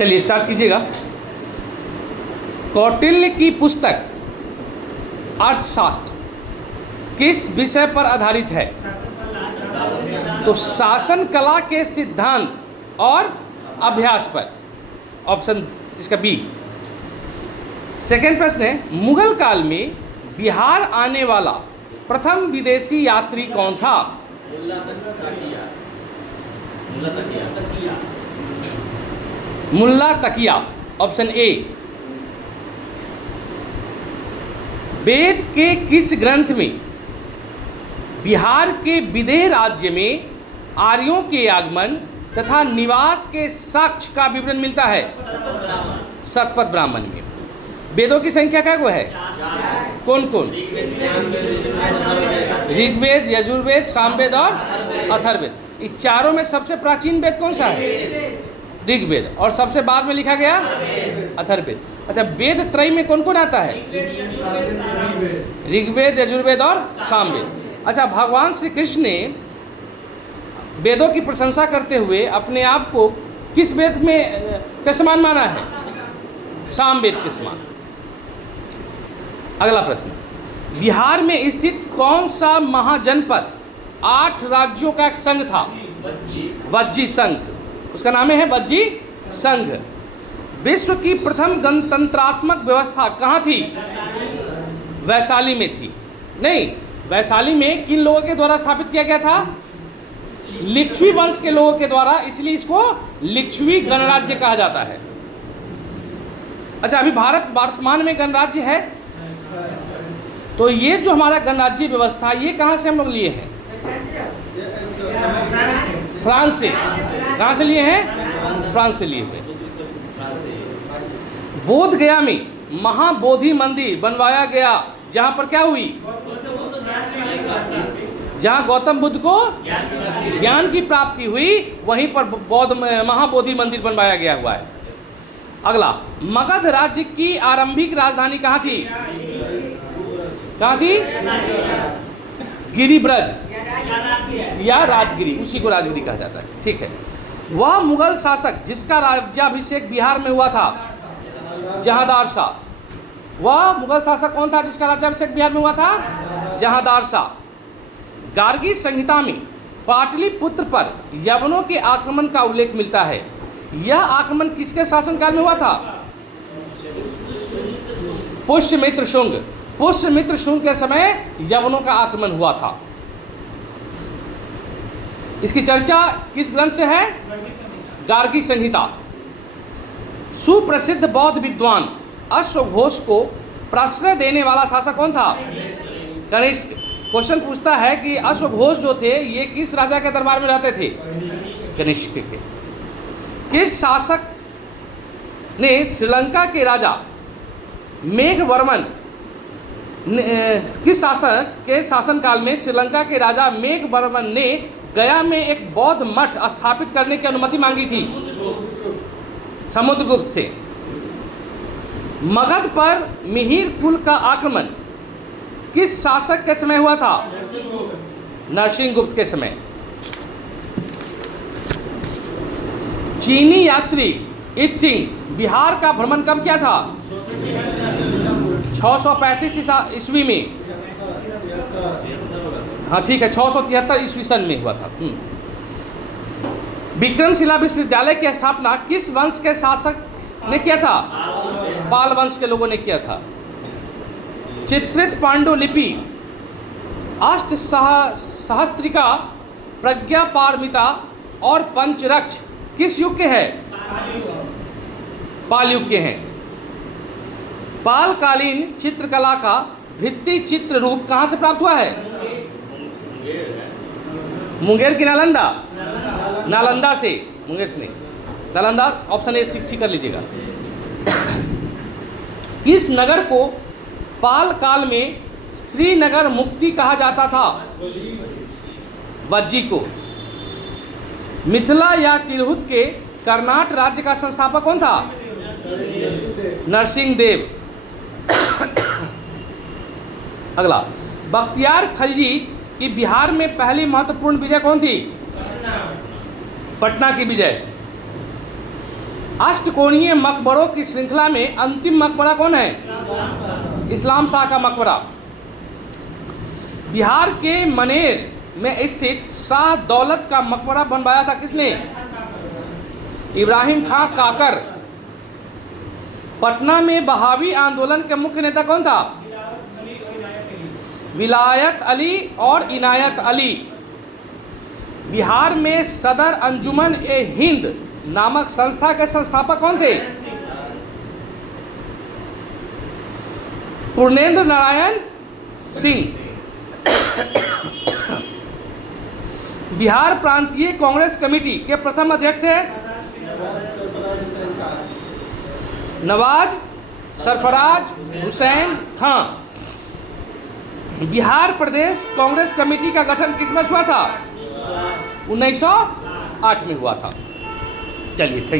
चलिए स्टार्ट कीजिएगा। कौटिल्य की पुस्तक अर्थशास्त्र किस विषय पर आधारित है? तो शासन कला के सिद्धांत और अभ्यास पर, ऑप्शन इसका बी। सेकेंड प्रश्न है, मुगल काल में बिहार आने वाला प्रथम विदेशी यात्री कौन था? मुल्ला तकिया, ऑप्शन ए। वेद के किस ग्रंथ में बिहार के विदेह राज्य में आर्यों के आगमन तथा निवास के साक्ष्य का विवरण मिलता है? शतपथ ब्राह्मण में। वेदों की संख्या क्या है? कौन कौन? ऋग्वेद, यजुर्वेद, सामवेद और अथर्ववेद। इस चारों में सबसे प्राचीन वेद कौन सा है? ऋग्वेद। और सबसे बाद में लिखा गया अथर्ववेद। अच्छा, वेद त्रय में कौन कौन आता है? ऋग्वेद, यजुर्वेद और सामवेद। अच्छा, भगवान श्री कृष्ण ने वेदों की प्रशंसा करते हुए अपने आप को किस वेद में के समान माना है? सामवेद के समान। अगला प्रश्न, बिहार में स्थित कौन सा महाजनपद 8 राज्यों का एक संघ था? वज्जी संघ। उसका नाम है वज्जी संघ। विश्व की प्रथम गणतंत्रात्मक व्यवस्था कहाँ थी? वैशाली में थी। नहीं, वैशाली में किन लोगों के द्वारा स्थापित किया गया था? लिच्छवी वंश के लोगों के द्वारा, इसलिए इसको लिच्छवी गणराज्य कहा जाता है। अच्छा, अभी भारत वर्तमान में गणराज्य है, तो ये जो हमारा गणराज्य व्यवस्था, ये कहाँ से हम लोग लिए हैं? फ्रांस से। कहाँ से लिए हैं? फ्रांस से लिए हुए। बोध गया में महाबोधि मंदिर बनवाया गया, जहाँ पर क्या हुई? जहाँ गौतम बुद्ध को ज्ञान की प्राप्ति हुई, वहीं पर बौद्ध महाबोधि मंदिर बनवाया गया हुआ है। अगला, मगध राज्य की आरंभिक राजधानी कहाँ थी? कहाँ थी? गिरिब्रज या राजगिरी, उसी को राजगिरी कहा जाता है। ठीक है। वह मुगल शासक जिसका राज्याभिषेक बिहार में हुआ था? जहांदार शाह। वह मुगल शासक कौन था जिसका राज्याभिषेक बिहार में हुआ था? जहांदार शाह। गार्गी संहिता में पाटलिपुत्र पर यवनों के आक्रमण का उल्लेख मिलता है। यह आक्रमण किसके शासनकाल में हुआ था? पुष्यमित्र शुंग। पुष्यमित्र शुंग के समय यवनों का आक्रमण हुआ था। इसकी चर्चा किस ग्रंथ से है? गार्गी संहिता। सुप्रसिद्ध बौद्ध विद्वान अश्वघोष को प्रश्रय देने वाला शासक कौन था? कनिष्क। क्वेश्चन पूछता है कि अश्वघोष जो थे, ये किस राजा के दरबार में रहते थे? कनिष्क के। किस शासक ने श्रीलंका के राजा मेघवर्मन किस शासक के शासनकाल में श्रीलंका के राजा मेघवर्मन ने गया में एक बौद्ध मठ स्थापित करने की अनुमति मांगी थी? समुद्रगुप्त से। मगध पर मिहिर कुल का आक्रमण किस शासक के समय हुआ था? नरसिंहगुप्त के समय। चीनी यात्री इत सिंह बिहार का भ्रमण कब किया था? 635 ईस्वी में। हाँ ठीक है, 673 ईस्वी सन में हुआ था। विक्रमशिला विश्वविद्यालय की स्थापना किस वंश के शासक ने किया था? पाल वंश के लोगों ने किया था। चित्रित पांडुलिपि अष्ट सहस्त्रिका, प्रज्ञा पारमिता और पंचरक्ष किस युग के हैं? पाल युग के हैं। पालकालीन चित्रकला का भित्ति चित्र रूप कहाँ से प्राप्त हुआ है? मुंगेर की नालंदा? नालंदा से, मुंगेर से नहीं, नालंदा। ऑप्शन ए ठीक कर लीजिएगा। किस नगर को पाल काल में श्रीनगर मुक्ति कहा जाता था? वज्जी को। मिथिला या तिरहुत के कर्नाट राज्य का संस्थापक कौन था? नरसिंह देव। अगला, बख्तियार खलजी की बिहार में पहली महत्वपूर्ण विजय कौन थी? पटना की विजय। अष्टकोणीय मकबरों की श्रृंखला में अंतिम मकबरा कौन है? इस्लाम शाह का मकबरा। बिहार के मनेर में स्थित शाह दौलत का मकबरा बनवाया था किसने? इब्राहिम खां काकर। पटना में बहावी आंदोलन के मुख्य नेता कौन था? विलायत अली और इनायत अली। बिहार में सदर अंजुमन ए हिंद नामक संस्था के संस्थापक कौन थे? पूर्णेंद्र नारायण सिंह। बिहार प्रांतीय कांग्रेस कमेटी के प्रथम अध्यक्ष थे नवाज सरफराज हुसैन खां। बिहार प्रदेश कांग्रेस कमेटी का गठन किस वर्ष हुआ था? 1908 में हुआ था। चलिए, थैंक यू।